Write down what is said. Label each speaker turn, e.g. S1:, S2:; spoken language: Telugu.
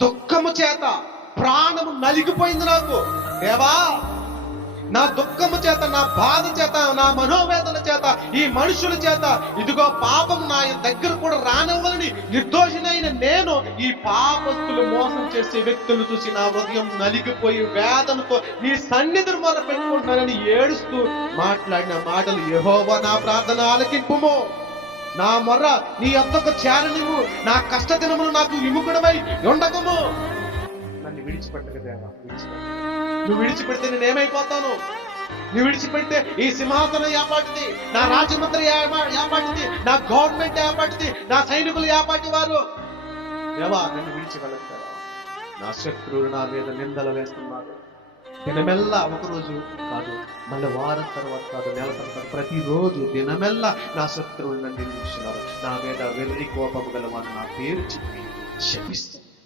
S1: దుఃఖము చేత ప్రాణము నలిగిపోయింది నాకు. దేవా నా దుఃఖము చేత నా బాధ చేత నా మనోవేదన చేత ఈ మనుషుల చేత ఇదిగో పాపం నా దగ్గర కూడా రానివ్వాలని నిర్దోషినైన నేను ఈ పాపస్తులు మోసం చేసే వ్యక్తులు చూసి నా హృదయం నలిగిపోయి వేదనతో నీ సన్నిధిని మొదలు పెట్టుకుంటున్నానని ఏడుస్తూ మాట్లాడిన మాటలు యెహోవా నా ప్రార్థన ఆలకింపుమో. నా మొర్ర నీ యొద్దకు చేరనివు నా కష్ట దినములు నాకు విముఖుడమై ఉండకము. నన్ను విడిచిపెట్టక దేవా నువ్వు విడిచిపెడితే నేను ఏమైపోతాను నువ్వు విడిచిపెడితే ఈ సింహాసనం ఏపాటిది నా రాజమంత్రి ఏపాటిది నా గవర్నమెంట్ ఏపాటిది నా సైనికులు ఏపాటి వారు దేవా నన్ను విడిచి వెళ్ళగలరా నా శత్రువులు నా మీద నిందలు వేస్తున్నారు. దినమెల్లా ఒకరోజు కాదు మళ్ళీ వారం తర్వాత కాదు నెల తర్వాత ప్రతిరోజు దినమెల్లా నా శత్రువులను నిందిస్తున్నారు నా మీద వెర్రి కోపము గలవాడు నా పేరు చెప్పి శపిస్తున్నారు